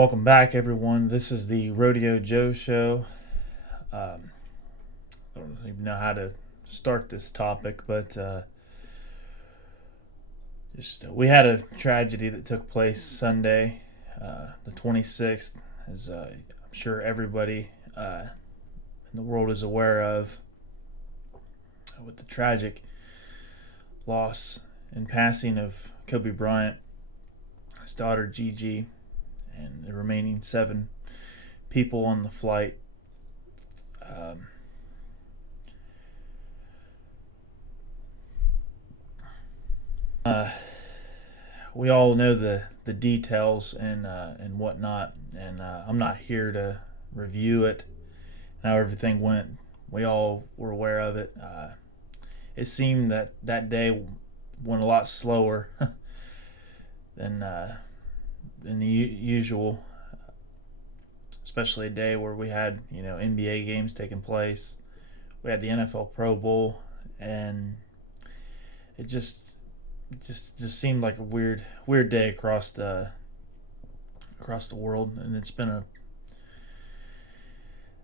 Welcome back, everyone. This is the Rodeo Joe Show. I don't even know how to start this topic, but we had a tragedy that took place Sunday, the 26th, as I'm sure everybody in the world is aware of, with the tragic loss and passing of Kobe Bryant, his daughter Gigi, and the remaining 7 people on the flight. Um, uh, we all know the details and whatnot, and I'm not here to review it and how everything went. We all were aware of it. It seemed that day went a lot slower than the usual, especially a day where we had NBA games taking place. We had the NFL Pro Bowl, and it just seemed like a weird day across the world, and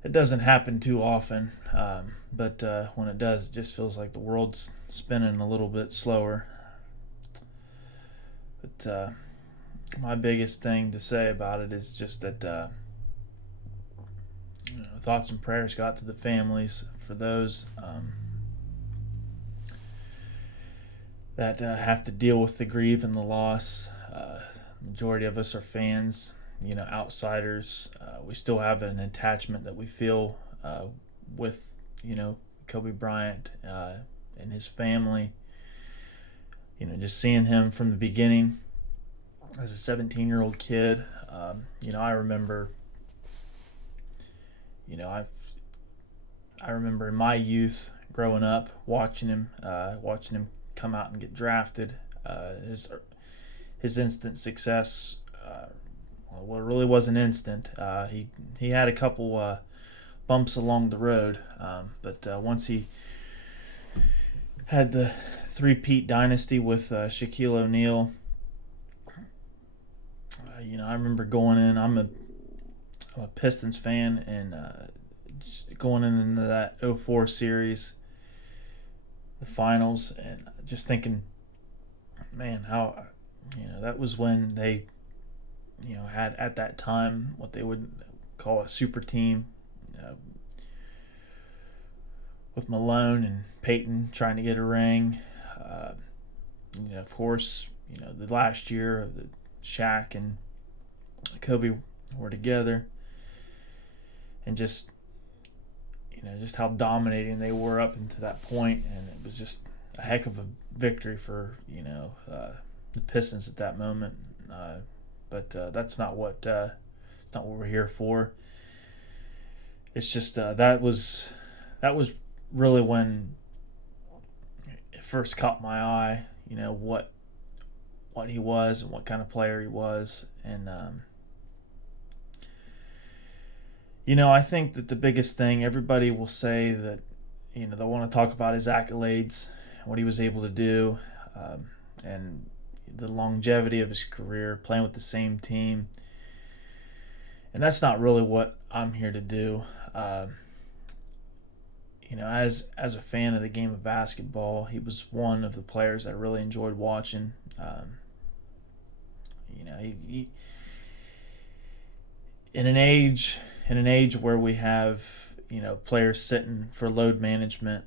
it doesn't happen too often, but when it does, it just feels like the world's spinning a little bit slower. But my biggest thing to say about it is just that thoughts and prayers go out to the families for those that have to deal with the grief and the loss. Majority of us are fans, outsiders. We still have an attachment that we feel with, Kobe Bryant and his family. Just seeing him from the beginning as a 17-year-old kid. I remember, I remember in my youth growing up watching him come out and get drafted. His instant success, well, it really wasn't instant. He had a couple bumps along the road, but once he had the three-peat dynasty with Shaquille O'Neal, I remember going in. I'm a Pistons fan, and going into that '04 series, the finals, and just thinking, man, how that was when they had at that time what they would call a super team, with Malone and Peyton trying to get a ring. Of course, the last year of the Shaq and Kobe were together, and just how dominating they were up until that point, and it was just a heck of a victory for the Pistons at that moment. But that's not what we're here for. It's just that was really when it first caught my eye. What he was and what kind of player he was, and I think that the biggest thing, everybody will say that they want to talk about his accolades, what he was able to do, and the longevity of his career playing with the same team. And that's not really what I'm here to do. As a fan of the game of basketball, he was one of the players I really enjoyed watching. He in an age where we have players sitting for load management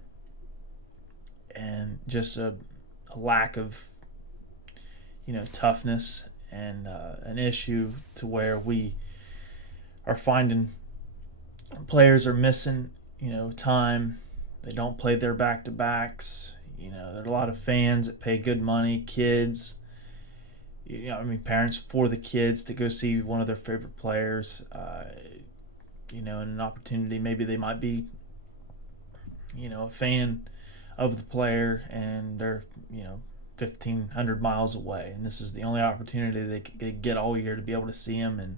and just a lack of toughness, and an issue to where we are finding players are missing time. They don't play their back-to-backs. There are a lot of fans that pay good money, kids, parents for the kids to go see one of their favorite players, and an opportunity. Maybe they might be, a fan of the player, and they're, 1,500 miles away, and this is the only opportunity they get all year to be able to see him, and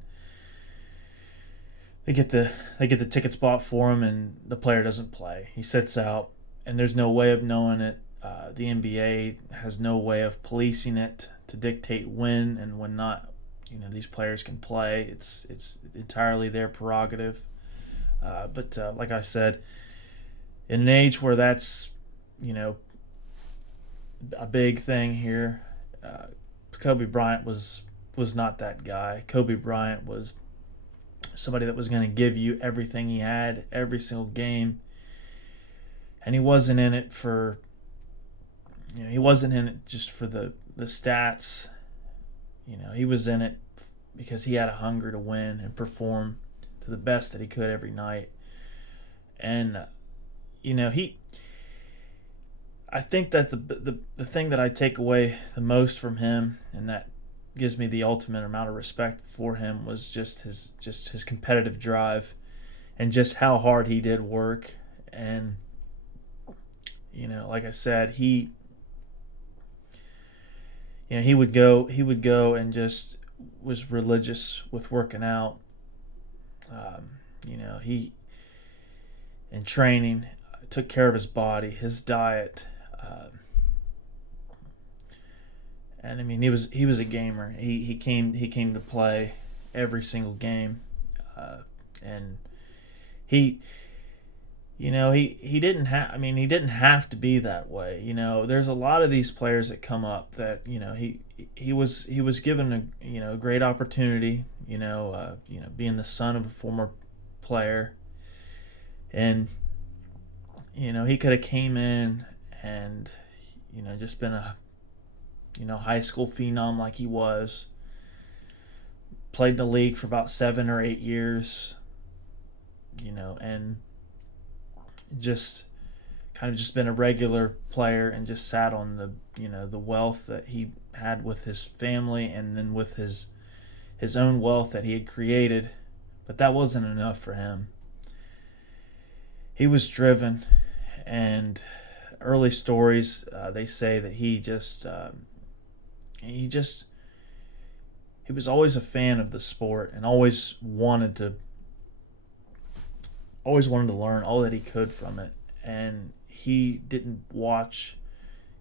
they get the ticket spot for him, and the player doesn't play. He sits out, and there's no way of knowing it. The NBA has no way of policing it to dictate when and when not, these players can play. It's entirely their prerogative. But like I said, in an age where that's a big thing here, Kobe Bryant was not that guy. Kobe Bryant was somebody that was going to give you everything he had every single game, and he wasn't in it for he wasn't in it just for the stats. He was in it because he had a hunger to win and perform to the best that he could every night. And I think that the thing that I take away the most from him, and that gives me the ultimate amount of respect for him, was just his competitive drive and just how hard he did work. And like I said, he would go and just was religious with working out. He in training took care of his body, his diet, and I mean he was a gamer. He came to play every single game, and he didn't have to be that way. There's a lot of these players that come up that he was given a great opportunity. Being the son of a former player, and he could have came in and just been a high school phenom like he was. Played the league for about 7 or 8 years, and just kind of just been a regular player and just sat on the wealth that he had with his family, and then with his own wealth that he had created. But that wasn't enough for him. He was driven, and early stories they say that he was always a fan of the sport and always wanted to learn all that he could from it. And he didn't watch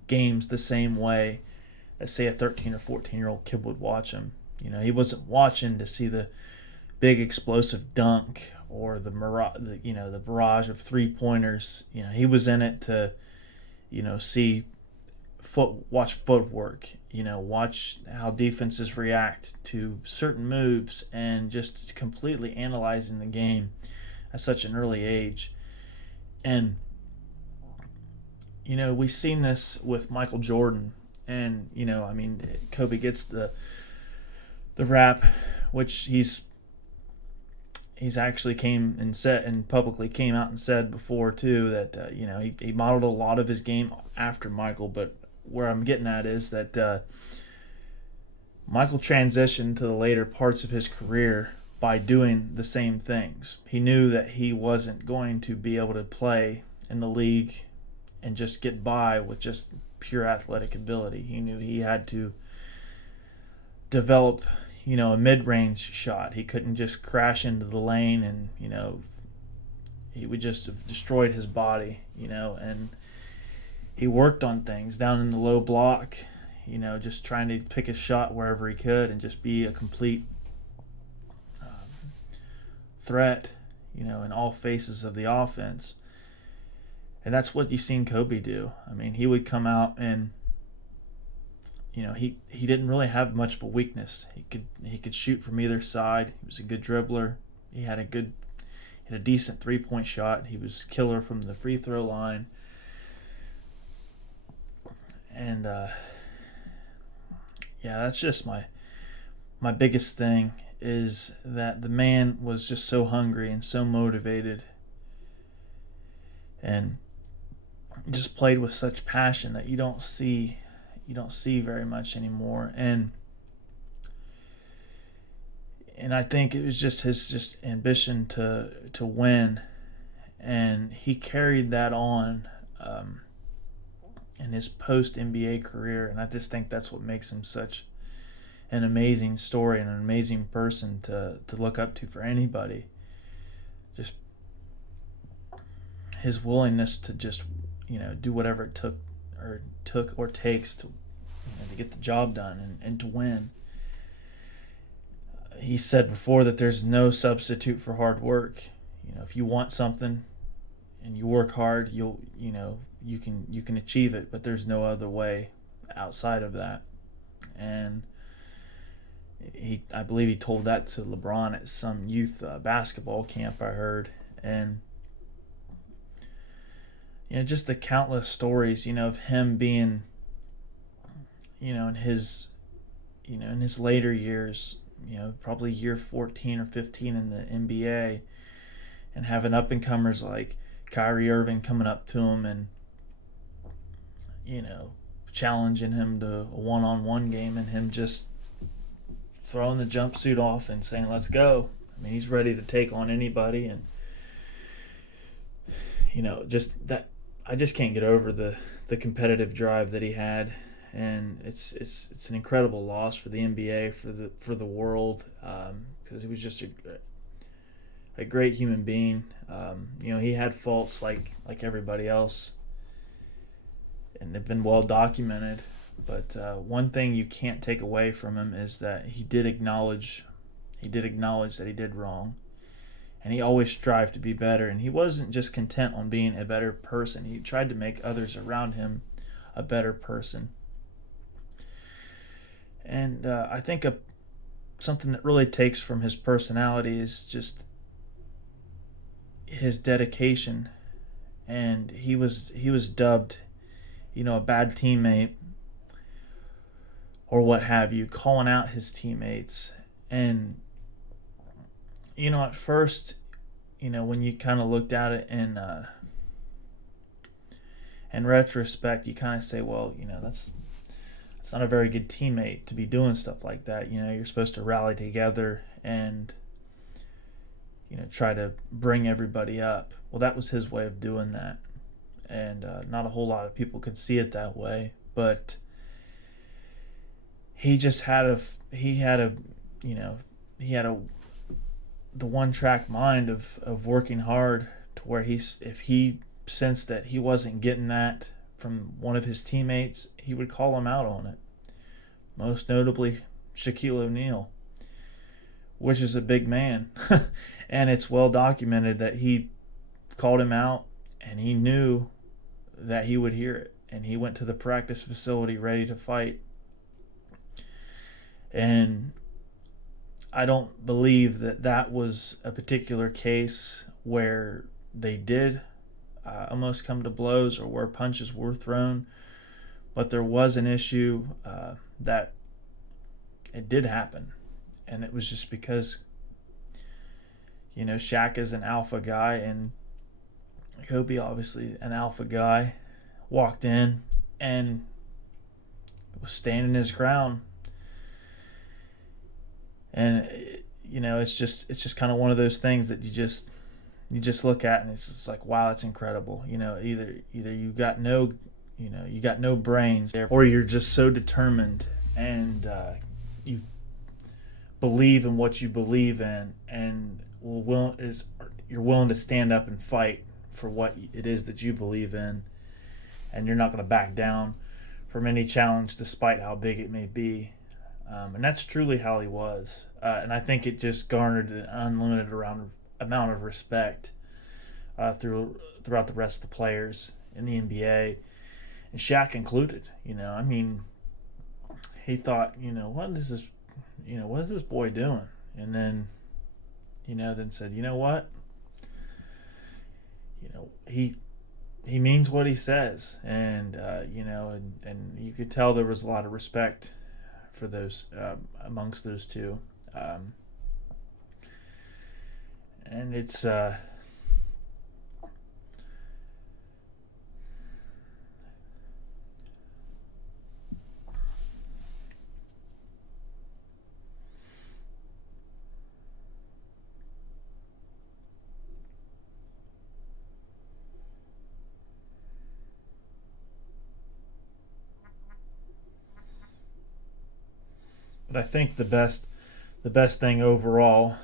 games the same way that, say, a 13 or 14-year-old kid would watch them. He wasn't watching to see the big explosive dunk or the barrage of 3-pointers. He was in it to watch footwork, watch how defenses react to certain moves, and just completely analyzing the game at such an early age. And we've seen this with Michael Jordan, and Kobe gets the rap, which he's actually came and said, and publicly came out and said before too, that he modeled a lot of his game after Michael. But where I'm getting at is that Michael transitioned to the later parts of his career by doing the same things. He knew that he wasn't going to be able to play in the league and just get by with just pure athletic ability. He knew he had to develop a mid-range shot. He couldn't just crash into the lane, and he would just have destroyed his body. And he worked on things down in the low block, just trying to pick his shot wherever he could and just be a complete threat, in all phases of the offense. And that's what you've seen Kobe do. I mean, he would come out and he didn't really have much of a weakness. He could shoot from either side. He was a good dribbler. He had a decent 3-point shot. He was killer from the free throw line. And that's just my biggest thing, is that the man was just so hungry and so motivated, and just played with such passion that you don't see very much anymore. And I think it was just his ambition to win, and he carried that on in his post NBA career. And I just think that's what makes him such an amazing story and an amazing person to look up to for anybody. Just his willingness to just do whatever it took or takes to get the job done and to win. he said before that there's no substitute for hard work. If you want something and you work hard, you can achieve it, but there's no other way outside of that. And I believe he told that to LeBron at some youth basketball camp I heard. And just the countless stories, of him being, in his later years, probably year 14 or 15 in the NBA, and having up and comers like Kyrie Irving coming up to him and challenging him to a one-on-one game, and him just throwing the jumpsuit off and saying, "Let's go." I mean, he's ready to take on anybody, and just that. I just can't get over the competitive drive that he had, and it's an incredible loss for the NBA, for the world, because he was just a great human being. He had faults like everybody else, and they've been well documented. But one thing you can't take away from him is that he did acknowledge that he did wrong, and he always strived to be better. And he wasn't just content on being a better person. He tried to make others around him a better person. And I think something that really takes from his personality is just his dedication. And he was dubbed, a bad teammate or what have you, calling out his teammates. And at first, when you kind of looked at it in retrospect, you kind of say, well, that's not a very good teammate to be doing stuff like that. You're supposed to rally together and try to bring everybody up. Well, that was his way of doing that, and not a whole lot of people could see it that way. But he just had the one-track mind of working hard, to where if he sensed that he wasn't getting that from one of his teammates, he would call him out on it. Most notably, Shaquille O'Neal, which is a big man. And it's well documented that he called him out, and he knew that he would hear it. And he went to the practice facility ready to fight. And I don't believe that was a particular case where they did almost come to blows, or where punches were thrown. But there was an issue that it did happen. And it was just because, Shaq is an alpha guy, and Kobe, obviously an alpha guy, walked in and was standing his ground. And it's just kind of one of those things that you just look at, and it's just like, wow, that's incredible. Either you got no brains there, or you're just so determined, and you believe in what you believe in, and you're willing to stand up and fight for what it is that you believe in, and you're not going to back down from any challenge, despite how big it may be. And that's truly how he was. And I think it just garnered an unlimited amount of respect throughout the rest of the players in the NBA, and Shaq included. He thought, what is this boy doing? And then, then said, what? He means what he says, and and you could tell there was a lot of respect for those amongst those two, and it's but I think the best thing overall,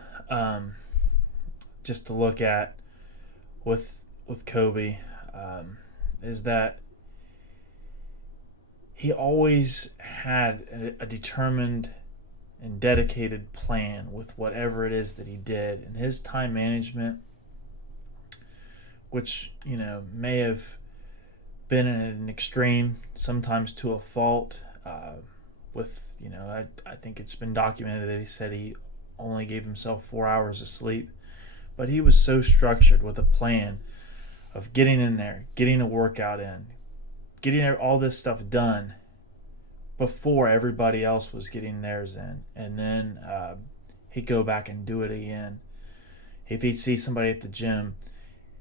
just to look at with Kobe, is that he always had a determined and dedicated plan with whatever it is that he did. And his time management, which, may have been at an extreme, sometimes to a fault, I think it's been documented that he said he only gave himself 4 hours of sleep. But he was so structured with a plan of getting in there, getting a workout in, getting all this stuff done before everybody else was getting theirs in. And then he'd go back and do it again. If he'd see somebody at the gym,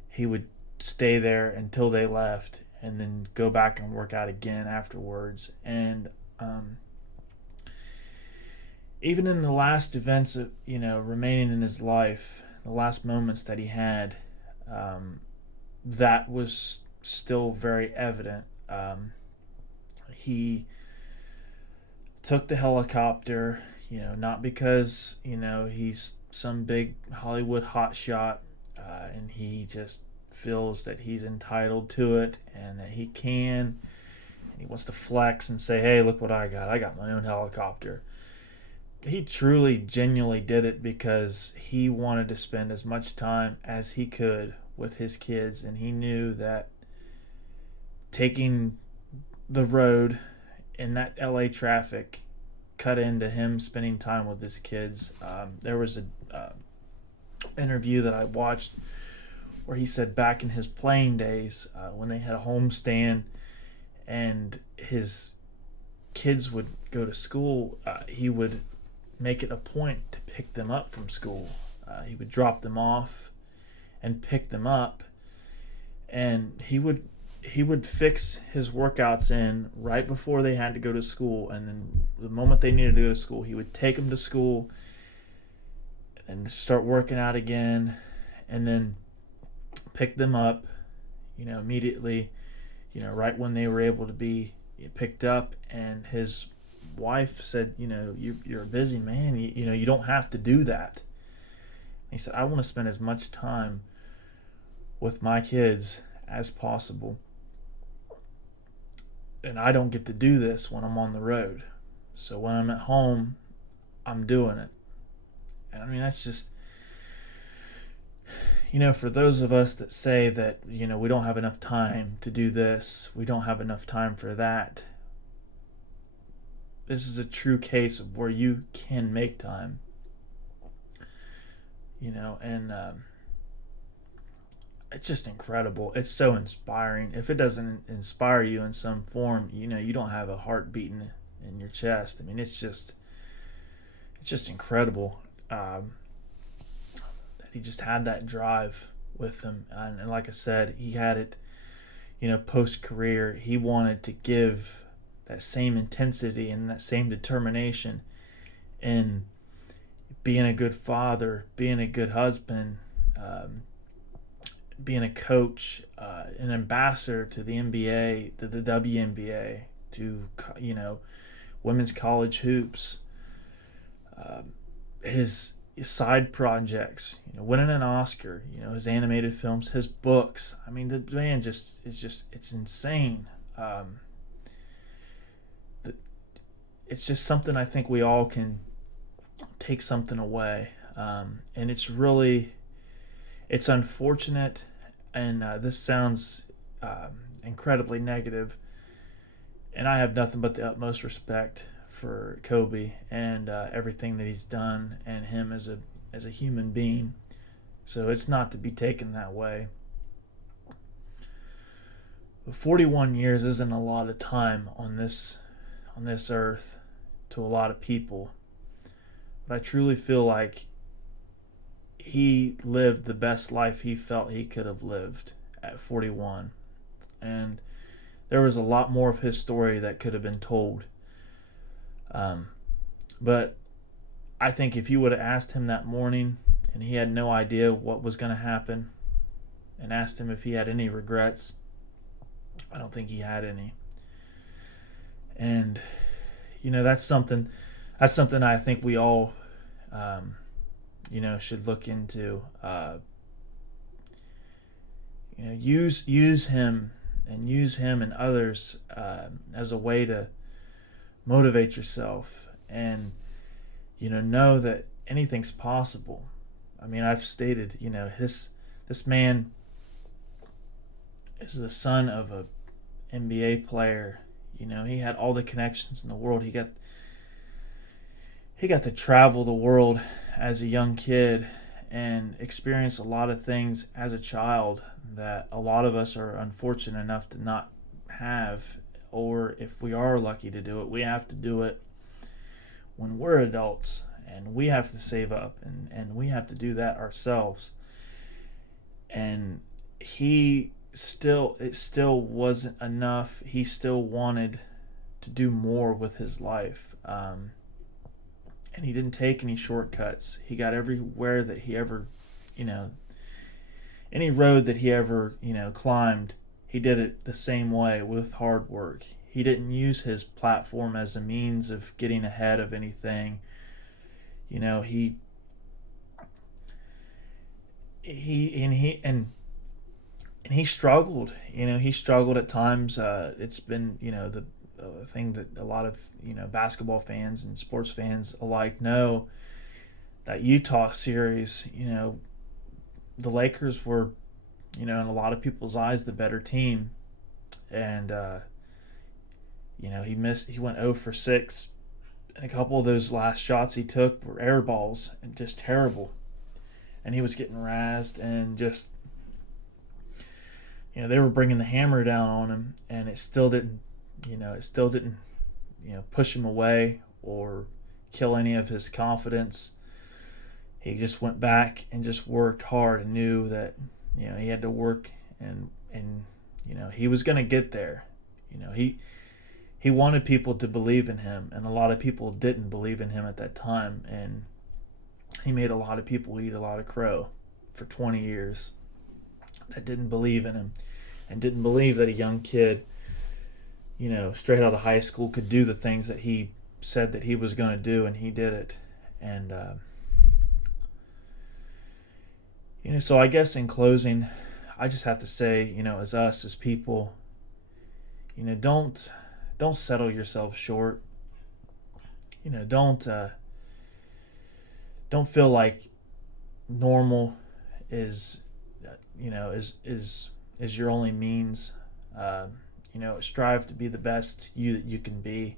he would stay there until they left and then go back and work out again afterwards. And even in the last events of, remaining in his life, the last moments that he had, that was still very evident. He took the helicopter, not because, he's some big Hollywood hotshot, and he just feels that he's entitled to it and that he can, and he wants to flex and say, hey, look what I got my own helicopter. He truly, genuinely did it because he wanted to spend as much time as he could with his kids, and he knew that taking the road in that LA traffic cut into him spending time with his kids. There was a interview that I watched where he said back in his playing days, when they had a homestand and his kids would go to school, he would make it a point to pick them up from school. He would drop them off and pick them up, and he would fix his workouts in right before they had to go to school, and then the moment they needed to go to school, he would take them to school and start working out again, and then pick them up, immediately, right when they were able to be picked up. And his wife said, you're a busy man, you don't have to do that. He said, I want to spend as much time with my kids as possible, and I don't get to do this when I'm on the road. So when I'm at home, I'm doing it. And I mean, that's just, for those of us that say that, we don't have enough time to do this, we don't have enough time for that, this is a true case of where you can make time. And it's just incredible. It's so inspiring. If it doesn't inspire you in some form, you don't have a heart beating in your chest. I mean, it's just incredible that he just had that drive with him. And like I said, he had it, post-career. He wanted to give that same intensity and that same determination in being a good father, being a good husband, being a coach, an ambassador to the NBA, to the WNBA, to, women's college hoops, his side projects, winning an Oscar, his animated films, his books. I mean, the man it's insane. It's just something I think we all can take something away. And it's unfortunate, and this sounds incredibly negative, and I have nothing but the utmost respect for Kobe and everything that he's done, and him as a human being. So it's not to be taken that way. But 41 years isn't a lot of time on this earth to a lot of people, but I truly feel like he lived the best life he felt he could have lived at 41. And there was a lot more of his story that could have been told. But I think if you would have asked him that morning and he had no idea what was going to happen, and asked him if he had any regrets, I don't think he had any. And, that's something I think we all, should look into. Use him and others as a way to motivate yourself and know that anything's possible. I mean, I've stated, this man is the son of a NBA player. He had all the connections in the world. He got to travel the world as a young kid and experience a lot of things as a child that a lot of us are unfortunate enough to not have, or if we are lucky to do it, we have to do it when we're adults, and we have to save up, and we have to do that ourselves. And it still wasn't enough. He still wanted to do more with his life. And he didn't take any shortcuts. He got everywhere that he ever, any road that he ever, climbed, he did it the same way with hard work. He didn't use his platform as a means of getting ahead of anything. He struggled. He struggled at times. It's been, the thing that a lot of basketball fans and sports fans alike know, that Utah series, the Lakers were, in a lot of people's eyes, the better team, and he went 0 for 6, and a couple of those last shots he took were air balls and just terrible, and he was getting razzed, and just they were bringing the hammer down on him, and it still didn't push him away or kill any of his confidence. He just went back and just worked hard and knew that he had to work, and he was going to get there. He wanted people to believe in him, and a lot of people didn't believe in him at that time, and he made a lot of people eat a lot of crow for 20 years that didn't believe in him and didn't believe that a young kid straight out of high school could do the things that he said that he was going to do, and he did it. And so I guess in closing, I just have to say, as people, don't settle yourself short. Don't feel like normal is your only means. Strive to be the best you can be.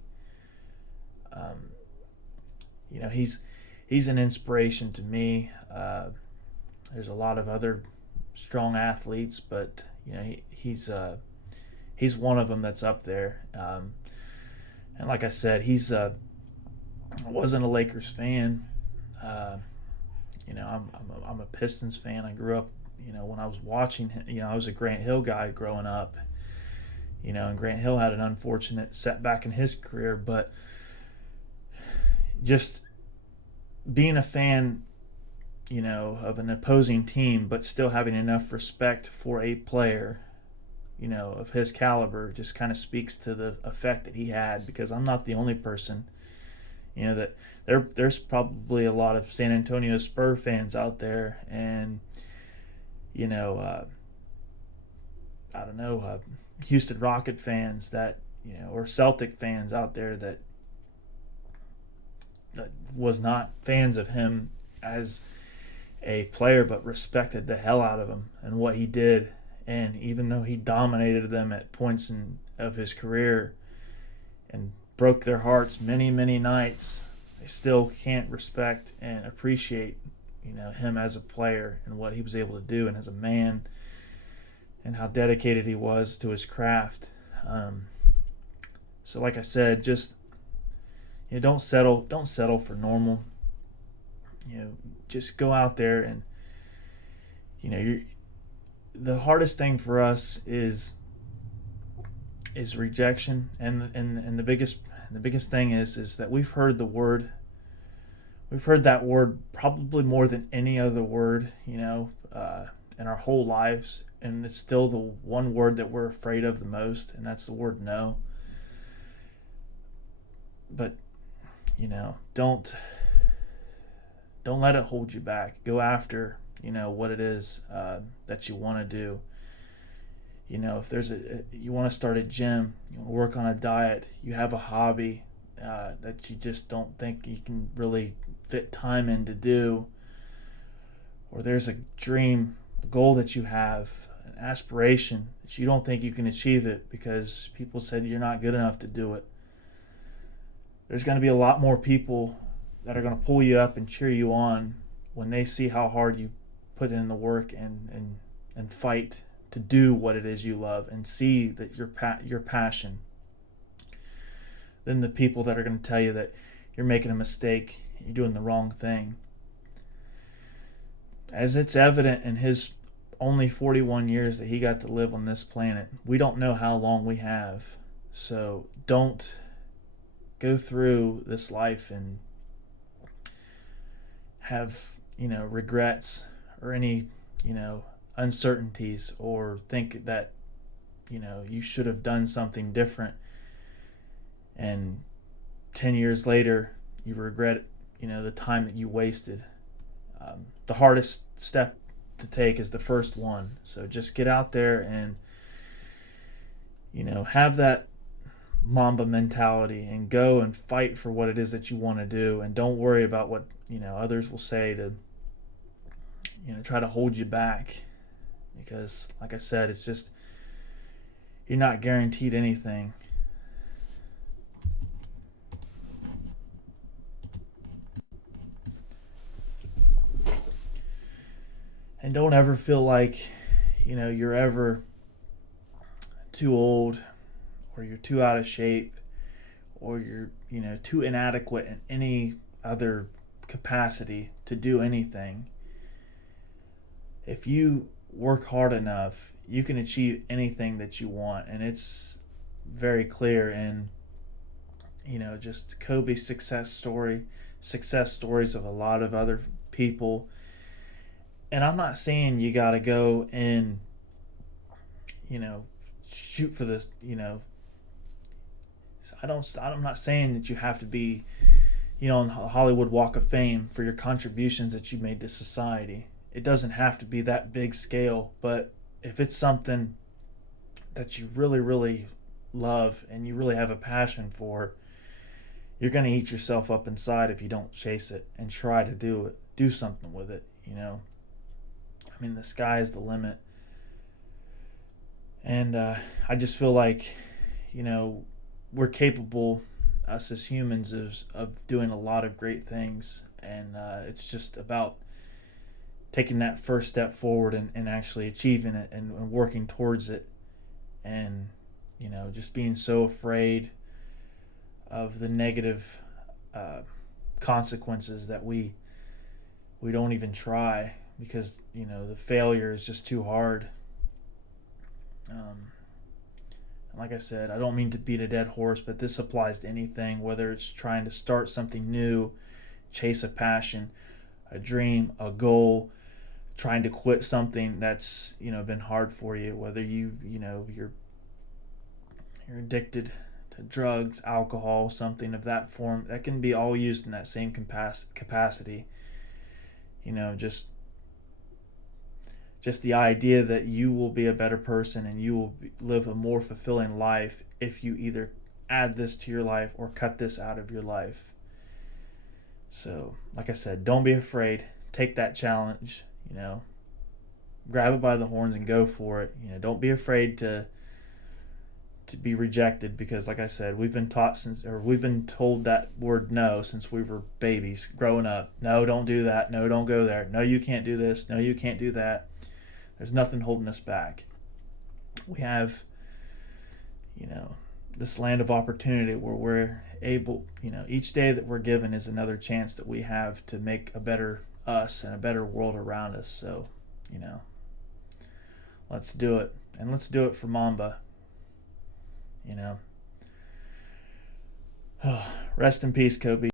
He's an inspiration to me. There's a lot of other strong athletes, but he's one of them that's up there. And like I said, I wasn't a Lakers fan. I'm a Pistons fan. I grew up, when I was watching him, I was a Grant Hill guy growing up. And Grant Hill had an unfortunate setback in his career, but just being a fan, of an opposing team, but still having enough respect for a player, of his caliber, just kind of speaks to the effect that he had, because I'm not the only person, that there's probably a lot of San Antonio Spurs fans out there, and, I don't know, Houston Rocket fans that or Celtic fans out there that was not fans of him as a player, but respected the hell out of him and what he did. And even though he dominated them at points of his career and broke their hearts many nights, they still can't respect and appreciate him as a player and what he was able to do, and as a man, and how dedicated he was to his craft. So like I said, just don't settle for normal. Just go out there, and the hardest thing for us is rejection, and the biggest thing is that we've heard that word probably more than any other word in our whole lives. And it's still the one word that we're afraid of the most, and that's the word no. But don't let it hold you back. Go after what it is that you want to do. If you want to start a gym, you want to work on a diet, you have a hobby that you just don't think you can really fit time in to do, or there's a dream, a goal that you have, an aspiration that you don't think you can achieve it because people said you're not good enough to do it, there's going to be a lot more people that are going to pull you up and cheer you on when they see how hard you put in the work and fight to do what it is you love and see that your passion, than the people that are going to tell you that you're making a mistake, you're doing the wrong thing. As it's evident in his only 41 years that he got to live on this planet, we don't know how long we have. So don't go through this life and have, regrets or any, uncertainties, or think that, you should have done something different. And 10 years later, you regret, the time that you wasted. The hardest step to take is the first one. So just get out there and, have that Mamba mentality and go and fight for what it is that you want to do. And don't worry about what, others will say to, try to hold you back. Because, like I said, it's just, you're not guaranteed anything. And don't ever feel like, you're ever too old, or you're too out of shape, or you're, too inadequate in any other capacity to do anything. If you work hard enough, you can achieve anything that you want. And it's very clear in, just Kobe's success stories of a lot of other people. And I'm not saying you got to go and, shoot for this, I'm not saying that you have to be, on the Hollywood Walk of Fame for your contributions that you made to society. It doesn't have to be that big scale, but if it's something that you really, really love and you really have a passion for, you're going to eat yourself up inside if you don't chase it and try to do something with it, the sky is the limit. And I just feel like, we're capable, us as humans, of doing a lot of great things. And it's just about taking that first step forward and actually achieving it and working towards it. And, just being so afraid of the negative consequences that we don't even try, because the failure is just too hard. Like I said, I don't mean to beat a dead horse, but this applies to anything, whether it's trying to start something new, chase a passion, a dream, a goal, trying to quit something that's been hard for you, whether you're addicted to drugs, alcohol, something of that form. That can be all used in that same capacity. Just the idea that you will be a better person and you will live a more fulfilling life if you either add this to your life or cut this out of your life. So, like I said, don't be afraid. Take that challenge, grab it by the horns and go for it. Don't be afraid to be rejected, because, like I said, we've been told that word no since we were babies growing up. No, don't do that. No, don't go there. No, you can't do this. No, you can't do that. There's nothing holding us back. We have, this land of opportunity where we're able, each day that we're given is another chance that we have to make a better us and a better world around us. So, let's do it. And let's do it for Mamba. Rest in peace, Kobe.